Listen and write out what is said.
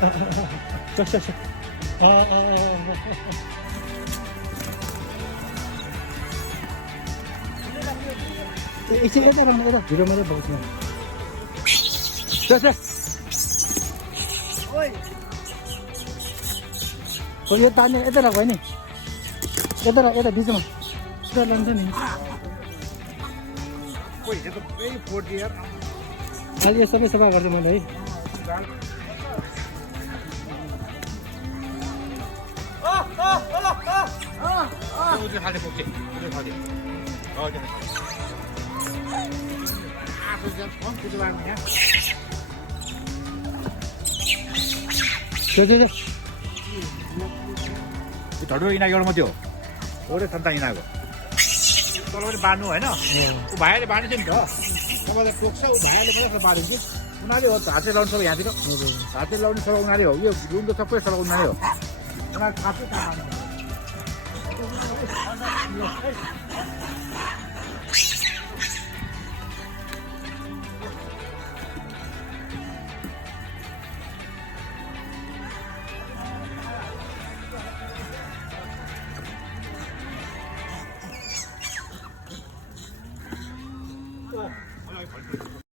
자. 이제 애들 밀어밀어 먹으면. 자. 어이. 여기 다니 애들하고 아니. 애들 뒤지 마. 수다 런던이. Oi, itu ini border. Ali सब गर्दै मलाई है udah hal oke. Udah hal. Oh, jangan. Aku jangan kom ke dalamnya. 자. 이 더러이나 이걸 뭐죠? 오래 산다니나 이거. 떨어리 바누 हैन उ भाइले बाँड्छ नि त तपाईले पोख्छ उ भाइले पनि बाँडिन्छ उनीहरूले हो हातले लाउनु सक्यो यहाँतिर हातले लाउने सबै उनीहरूले हो यो रुम त सबै सबै उनीहरूले हो उनीहरू खासै काम